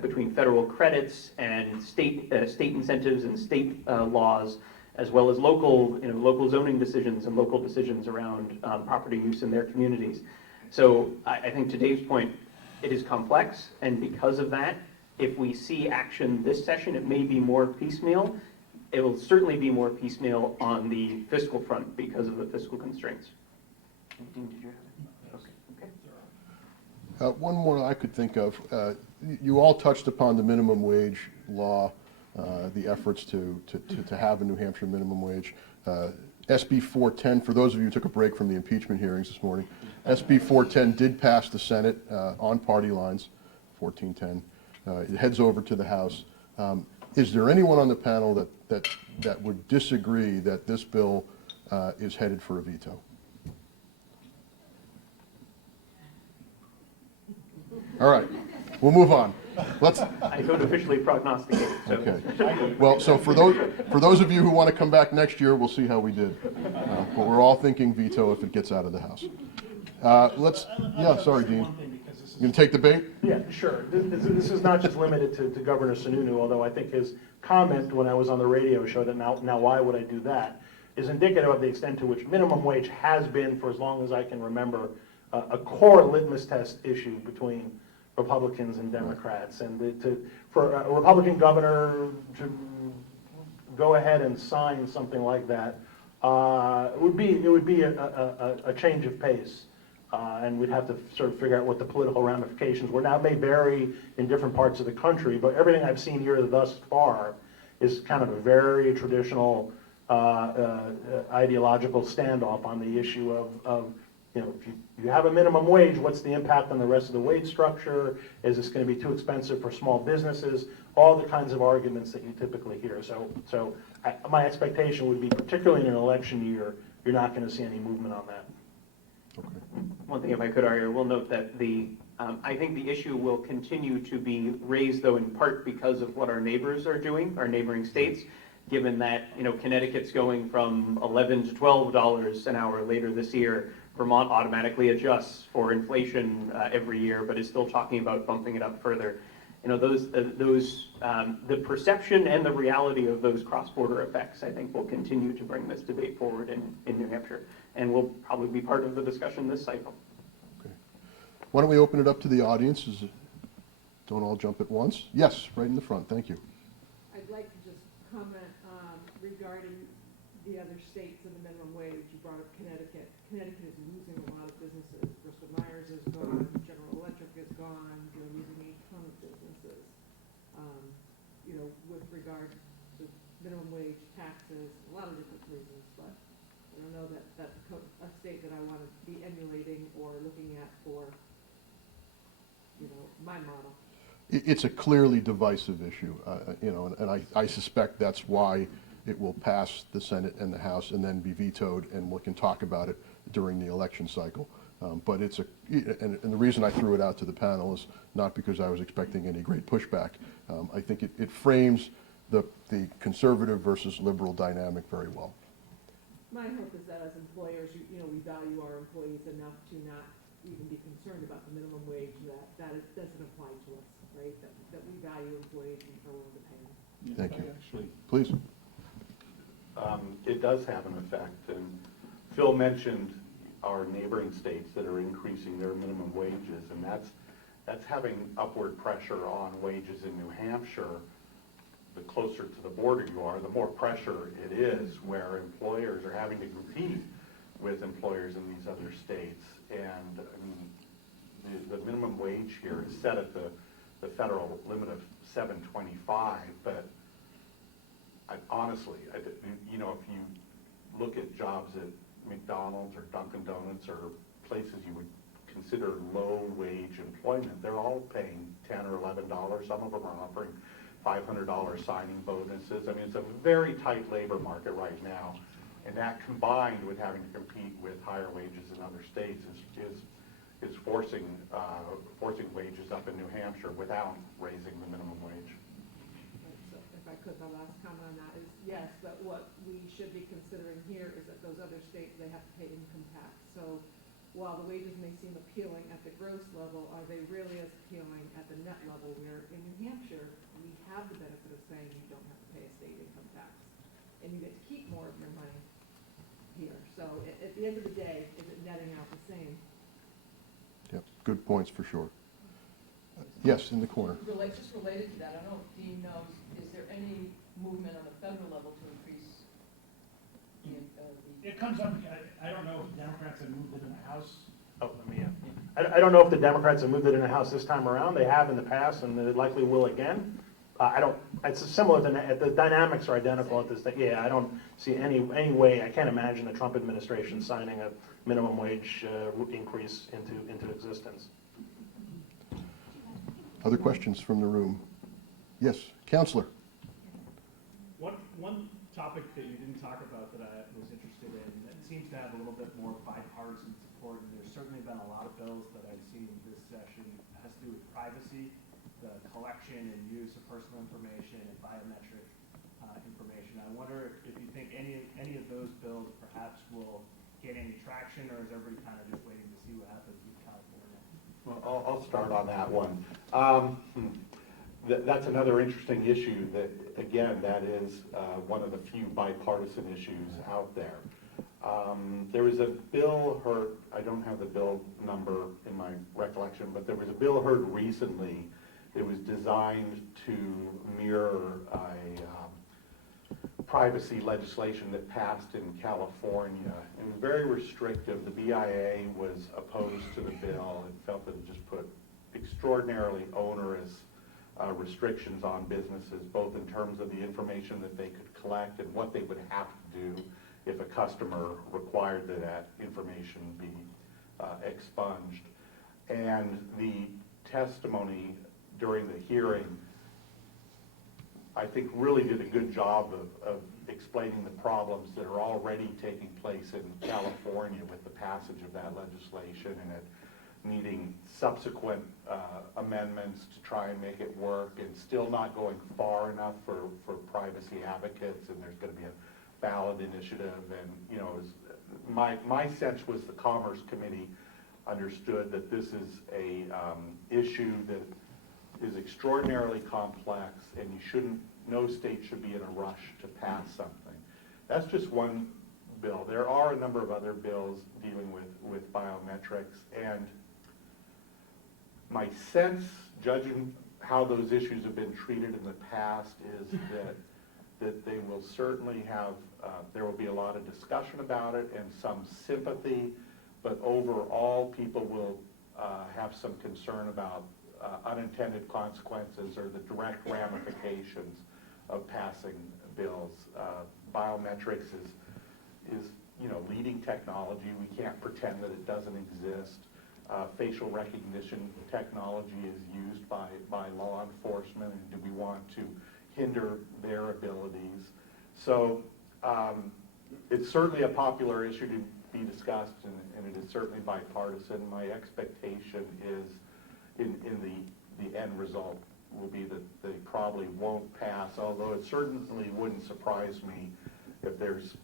between federal credits and state incentives and state laws, as well as local zoning decisions and local decisions around property use in their communities. So I think to Dave's point, it is complex, and because of that, if we see action this session, it may be more piecemeal. It will certainly be more piecemeal on the fiscal front because of the fiscal constraints. Dean, did you have it? Okay. One more I could think of. You all touched upon the minimum wage law, the efforts to have a New Hampshire minimum wage. SB 410, for those of you who took a break from the impeachment hearings this morning, SB 410 did pass the Senate on party lines, 1410. It heads over to the House. Is there anyone on the panel that would disagree that this bill is headed for a veto? All right, we'll move on. I don't officially prognosticate. So. Okay. Well, so for those of you who want to come back next year, we'll see how we did. But we're all thinking veto if it gets out of the House. Yeah, sorry, Dean. You gonna take the bait? Yeah, sure. This is not just limited to Governor Sununu, although I think his comment when I was on the radio show that now why would I do that, is indicative of the extent to which minimum wage has been, for as long as I can remember, a core litmus test issue between Republicans and Democrats. And for a Republican governor to go ahead and sign something like that, it would be a change of pace. And we'd have to sort of figure out what the political ramifications were. Now, it may vary in different parts of the country, but everything I've seen here thus far is kind of a very traditional ideological standoff on the issue of if you have a minimum wage, what's the impact on the rest of the wage structure? Is this going to be too expensive for small businesses? All the kinds of arguments that you typically hear. So my expectation would be, particularly in an election year, you're not going to see any movement on that. Okay. One thing, if I could, Ari, we'll note that I think the issue will continue to be raised, though, in part because of what our neighbors are doing, our neighboring states, given that Connecticut's going from $11 to $12 an hour later this year. Vermont automatically adjusts for inflation every year, but is still talking about bumping it up further. The perception and the reality of those cross-border effects, I think, will continue to bring this debate forward in New Hampshire, and will probably be part of the discussion this cycle. Okay. Why don't we open it up to the audience? Don't all jump at once. Yes, right in the front. Thank you. I'd like to just comment regarding the other states and the minimum wage. You brought up Connecticut. Connecticut is losing a lot of businesses. Bristol Myers is gone, General Electric is gone, they're losing a ton of businesses. You know, with regard to minimum wage, taxes, a lot of different reasons, but I don't know that that's a state that I want to be emulating or looking at for, you know, my model. It's a clearly divisive issue, you know, and I suspect that's why it will pass the Senate and the House and then be vetoed, and we can talk about it during the election cycle. But it's and the reason I threw it out to the panel is not because I was expecting any great pushback. I think it frames the conservative versus liberal dynamic very well. My hope is that as employers, you know, we value our employees enough to not even be concerned about the minimum wage, that it doesn't apply to us, right? That we value employees and are willing to pay them. Thank you. Actually, Please. it does have an effect, and Phil mentioned our neighboring states that are increasing their minimum wages, and that's having upward pressure on wages in New Hampshire. The closer to the border you are, the more pressure it is, where employers are having to compete with employers in these other states. And I mean, the minimum wage here is set at the federal limit of $7.25, but honestly, you know, if you look at jobs at McDonald's or Dunkin' Donuts or places you would consider low wage employment, they're all paying $10 or $11. Some of them are offering $500 signing bonuses. I mean, it's a very tight labor market right now, and that combined with having to compete with higher wages in other states is forcing wages up in New Hampshire without raising the minimum wage. So if I could, my last comment on that is, yes, but what we should be considering here is that those other states, they have to pay income tax. So while the wages may seem appealing at the gross level, are they really as appealing at the net level, where in New Hampshire, we have the benefit of saying you don't have to pay a state income tax, and you get to keep more of your money here. So at the end of the day, is it netting out the same? Yep, good points for sure. Yes, in the corner. Just related to that, I don't know if Dean knows, is there any movement on the federal level to increase the It comes up, I don't know if Democrats have moved it in the House. Oh, let me, I don't know if the Democrats have moved it in the House this time around. They have in the past, and they likely will again. It's similar, the dynamics are identical at this thing. Yeah, I don't see any way, I can't imagine the Trump administration signing a minimum wage increase into existence. Other questions from the room? Yes, Counselor. One topic that you didn't talk about that I was interested in, that seems to have a little bit more bipartisan support, and there's certainly been a lot of bills that I've seen this session, has to do with privacy, the collection and use of personal information and biometric information. I wonder if you think any of those bills perhaps will get any traction, or is everybody kind of just waiting to see what happens with California? Well, I'll start on that one. That's another interesting issue that, again, that is one of the few bipartisan issues out there. There was a bill heard, I don't have the bill number in my recollection, but there was a bill heard recently that was designed to mirror privacy legislation that passed in California. It was very restrictive. The BIA was opposed to the bill and felt that it just put extraordinarily onerous restrictions on businesses, both in terms of the information that they could collect and what they would have to do if a customer required that information be expunged. And the testimony during the hearing, I think, really did a good job of explaining the problems that are already taking place in California with the passage of that legislation, and it needing subsequent amendments to try and make it work, and still not going far enough for privacy advocates, and there's going to be a ballot initiative. And, you know, my sense was the Commerce Committee understood that this is a issue that is extraordinarily complex, and no state should be in a rush to pass something. That's just one bill. There are a number of other bills dealing with biometrics, and my sense, judging how those issues have been treated in the past, is that that they will certainly have, there will be a lot of discussion about it and some sympathy, but overall, people will have some concern about unintended consequences or the direct ramifications of passing bills. Biometrics is leading technology. We can't pretend that it doesn't exist. Facial recognition technology is used by law enforcement, and do we want to hinder their abilities? So it's certainly a popular issue to be discussed, and it is certainly bipartisan. My expectation is in the end result will be that they probably won't pass, although it certainly wouldn't surprise me if there's,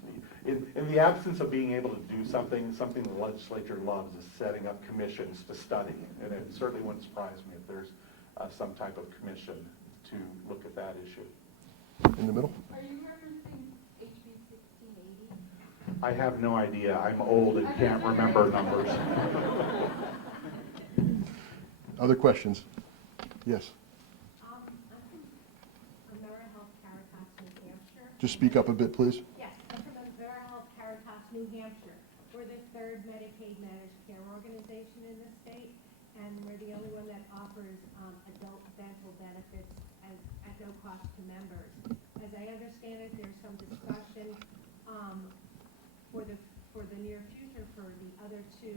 in the absence of being able to do something the legislature loves is setting up commissions to study, and it certainly wouldn't surprise me if there's some type of commission to look at that issue. In the middle? Are you referencing HB 1680? I have no idea. I'm old and can't remember numbers. Other questions? Yes. I'm from AmeriHealth Caritas, New Hampshire. Just speak up a bit, please. Yes, I'm from AmeriHealth Caritas, New Hampshire. We're the third Medicaid managed care organization in the state, and we're the only one that offers adult dental benefits at no cost to members. As I understand it, there's some discussion for the near future for the other two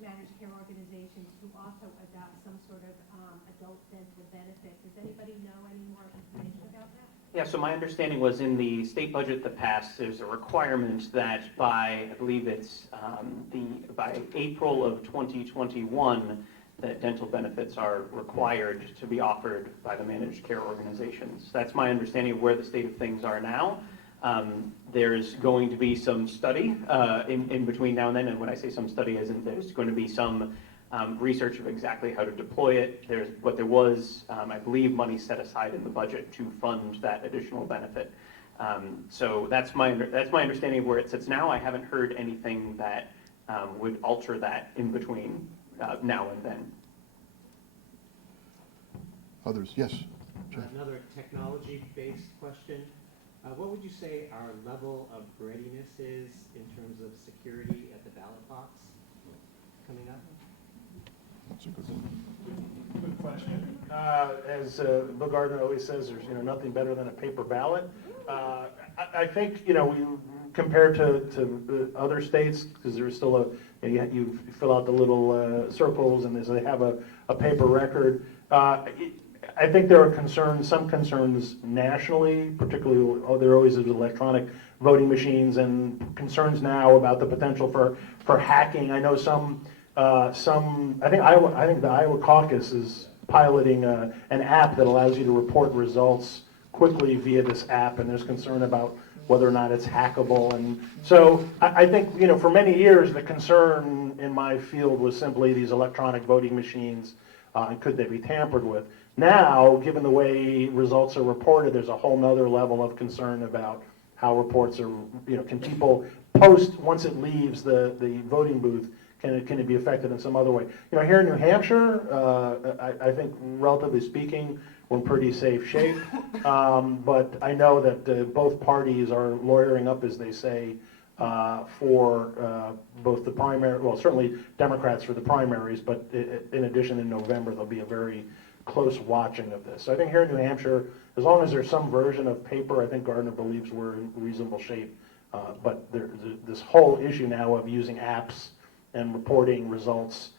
managed care organizations to also adopt some sort of adult dental benefit. Does anybody know any more information about that? Yeah, so my understanding was in the state budget that passed, there's a requirement that by, I believe it's by April of 2021, that dental benefits are required to be offered by the managed care organizations. That's my understanding of where the state of things are now. There's going to be some study in between now and then, and when I say some study, as in there's going to be some research of exactly how to deploy it. There was, I believe, money set aside in the budget to fund that additional benefit. So that's my understanding of where it sits now. I haven't heard anything that would alter that in between now and then. Others? Yes. Jeff. Another technology-based question. What would you say our level of readiness is in terms of security at the ballot box coming up? That's a good one. Good question. As Bill Gardner always says, there's nothing better than a paper ballot. I think we compared to other states, because there's still you fill out the little circles and they have a paper record. I think there are some concerns nationally, particularly there always is electronic voting machines, and concerns now about the potential for hacking. I know I think the Iowa caucus is piloting an app that allows you to report results quickly via this app, and there's concern about whether or not it's hackable. And so I think for many years the concern in my field was simply these electronic voting machines and could they be tampered with. Now, given the way results are reported, there's a whole nother level of concern about how reports are, can people post once it leaves the voting booth, can it be affected in some other way? Here in New Hampshire, I think relatively speaking, we're in pretty safe shape. But I know that both parties are lawyering up, as they say, for both the primary, well, certainly Democrats for the primaries, but in addition, in November, there'll be a very close watching of this. So I think here in New Hampshire, as long as there's some version of paper, I think Gardner believes we're in reasonable shape. But this whole issue now of using apps and reporting results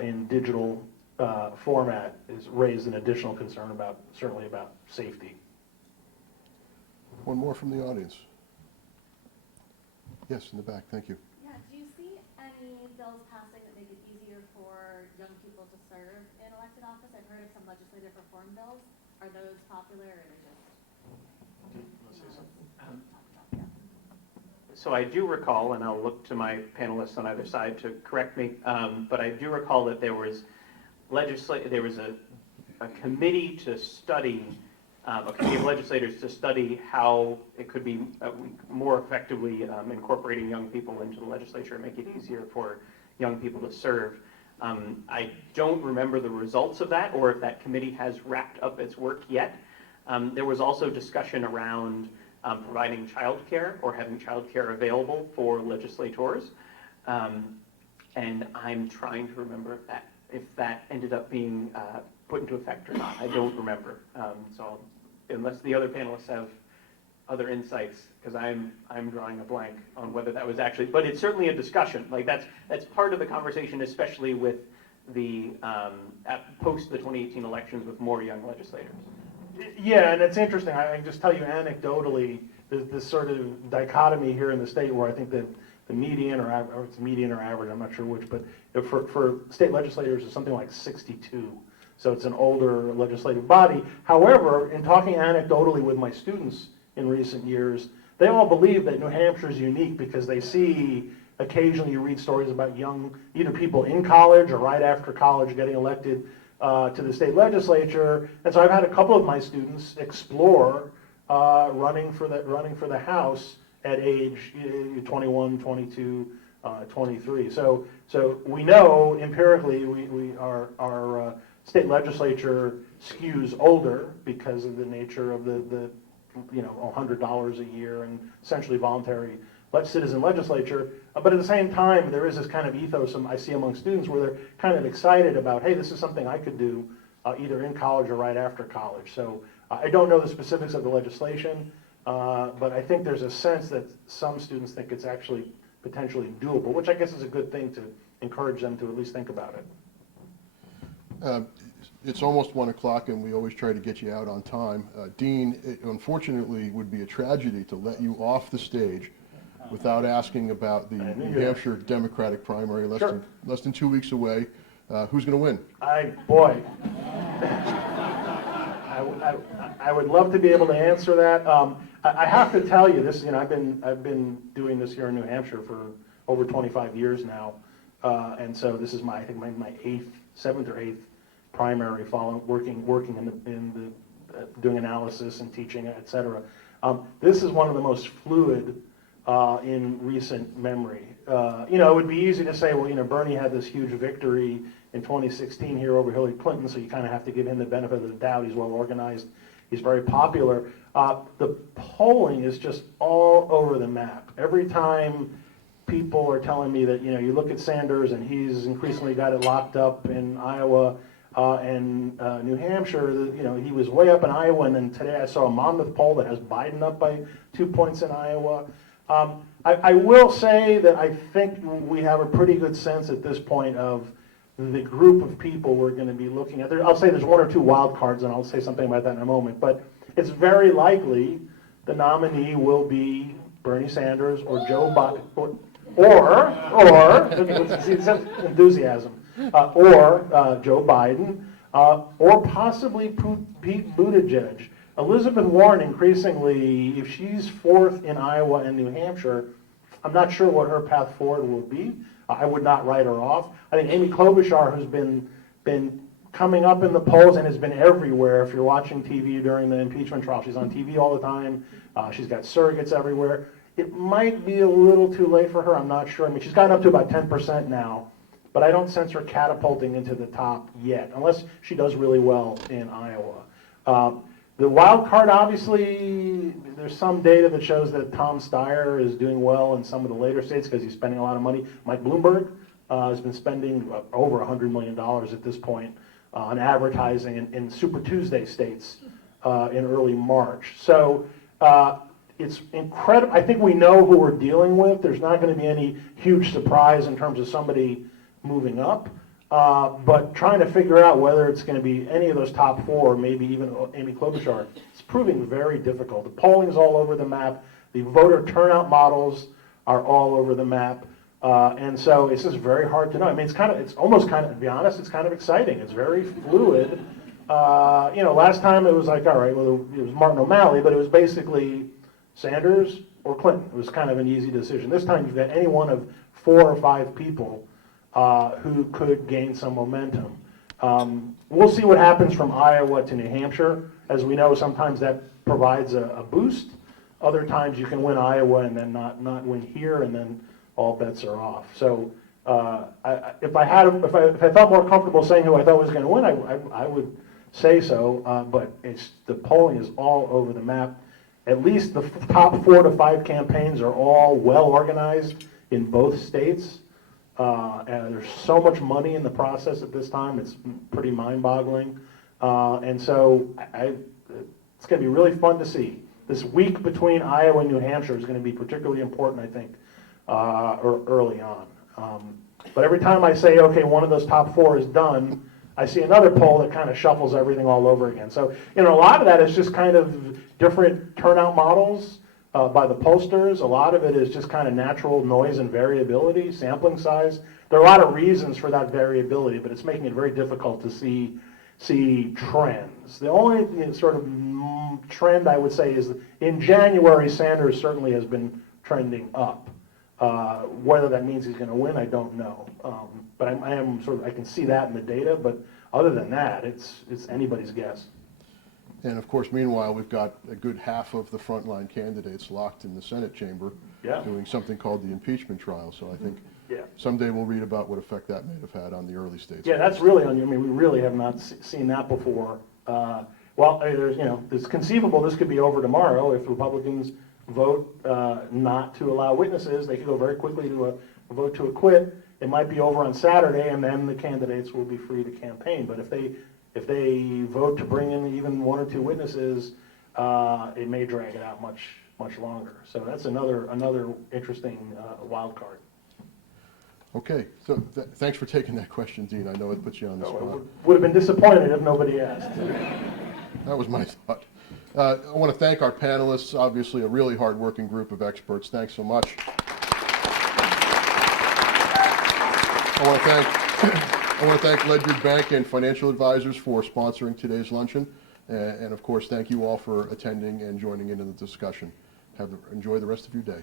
in digital format is raised an additional concern certainly about safety. One more from the audience. Yes, in the back. Thank you. Yeah, do you see any bills passing that make it easier for young people to serve in elected office? I've heard of some legislative reform bills. Are those popular or just? So I do recall, and I'll look to my panelists on either side to correct me, but I do recall that there was a committee to study, a committee of legislators to study how it could be more effectively incorporating young people into the legislature and make it easier for young people to serve. I don't remember the results of that or if that committee has wrapped up its work yet. There was also discussion around providing childcare or having childcare available for legislators. And I'm trying to remember if that ended up being put into effect or not. I don't remember. So unless the other panelists have other insights, because I'm drawing a blank on whether that was actually, but it's certainly a discussion. Like that's part of the conversation, especially with the post the 2018 elections with more young legislators. Yeah, and it's interesting. I can just tell you anecdotally, there's this sort of dichotomy here in the state where I think that the median or it's median or average, I'm not sure which, but for state legislators is something like 62. So it's an older legislative body. However, in talking anecdotally with my students in recent years, they all believe that New Hampshire is unique because they see occasionally you read stories about young, either people in college or right after college getting elected to the state legislature. And so I've had a couple of my students explore running for the House at age 21, 22, 23. So we know empirically our state legislature skews older because of the nature of the $100 a year and essentially voluntary citizen legislature. But at the same time, there is this kind of ethos I see among students where they're kind of excited about, hey, this is something I could do either in college or right after college. So I don't know the specifics of the legislation, but I think there's a sense that some students think it's actually potentially doable, which I guess is a good thing to encourage them to at least think about it. It's almost 1 o'clock and we always try to get you out on time. Dean, it unfortunately would be a tragedy to let you off the stage without asking about the New Hampshire Democratic primary less than 2 weeks away. Who's going to win? Boy, I would love to be able to answer that. I have to tell you this. I've been doing this here in New Hampshire for over 25 years now, and so this is my 7th or 8th primary, working in the doing analysis and teaching, et cetera. This is one of the most fluid in recent memory. It would be easy to say, well, Bernie had this huge victory in 2016 here over Hillary Clinton, so you kind of have to give him the benefit of the doubt. He's well organized. He's very popular. The polling is just all over the map. Every time people are telling me that, you look at Sanders and he's increasingly got it locked up in Iowa and New Hampshire, he was way up in Iowa, and then today I saw a Monmouth poll that has Biden up by 2 points in Iowa. I will say that I think we have a pretty good sense at this point of the group of people we're going to be looking at. I'll say there's 1 or 2 wild cards, and I'll say something about that in a moment, but it's very likely the nominee will be Bernie Sanders or Joe Biden, or enthusiasm, or Joe Biden, or possibly Pete Buttigieg. Elizabeth Warren, increasingly, if she's 4th in Iowa and New Hampshire, I'm not sure what her path forward will be. I would not write her off. I think Amy Klobuchar, who's been coming up in the polls and has been everywhere. If you're watching TV during the impeachment trial, she's on TV all the time. She's got surrogates everywhere. It might be a little too late for her. I'm not sure. I mean, she's gotten up to about 10% now, but I don't sense her catapulting into the top yet, unless she does really well in Iowa. The wild card, obviously, there's some data that shows that Tom Steyer is doing well in some of the later states because he's spending a lot of money. Mike Bloomberg has been spending over $100 million at this point on advertising in Super Tuesday states in early March. So it's incredible. I think we know who we're dealing with. There's not going to be any huge surprise in terms of somebody moving up. But trying to figure out whether it's going to be any of those top 4, maybe even Amy Klobuchar, it's proving very difficult. The polling's all over the map. The voter turnout models are all over the map. And so it's just very hard to know. I mean, it's almost kind of, to be honest, it's kind of exciting. It's very fluid. Last time it was like, all right, well, it was Martin O'Malley, but it was basically Sanders or Clinton. It was kind of an easy decision. This time you've got any one of 4 or 5 people who could gain some momentum. We'll see what happens from Iowa to New Hampshire. As we know, sometimes that provides a boost. Other times you can win Iowa and then not win here, and then all bets are off. So if I felt more comfortable saying who I thought was going to win, I would say so. But the polling is all over the map. at least the top 4 to 5 campaigns are all well organized in both states. And there's so much money in the process at this time, it's pretty mind-boggling. And so it's going to be really fun to see. This week between Iowa and New Hampshire is going to be particularly important, I think, early on. But every time I say, okay, one of those top 4 is done, I see another poll that kind of shuffles everything all over again. So, a lot of that is just kind of different turnout models by the pollsters. A lot of it is just kind of natural noise and variability, sampling size. There are a lot of reasons for that variability, but it's making it very difficult to see trends. The only sort of trend I would say is in January, Sanders certainly has been trending up. Whether that means he's going to win, I don't know. But I can see that in the data. But other than that, it's anybody's guess. And of course, meanwhile, we've got a good half of the frontline candidates locked in the Senate chamber, doing something called the impeachment trial. So I think someday we'll read about what effect that may have had on the early states. Yeah, that's really unusual. I mean, we really have not seen that before. It's conceivable this could be over tomorrow if Republicans vote not to allow witnesses. They could go very quickly to a vote to acquit. It might be over on Saturday, and then the candidates will be free to campaign. But if they vote to bring in even 1 or 2 witnesses, it may drag it out much longer. So that's another interesting wild card. Okay, so thanks for taking that question, Dean. I know it puts you on the spot. Would have been disappointed if nobody asked. That was my thought. I want to thank our panelists, obviously a really hard-working group of experts. Thanks so much. I want to thank Ledyard Bank and Financial Advisors for sponsoring today's luncheon. And of course, thank you all for attending and joining in the discussion. Enjoy the rest of your day.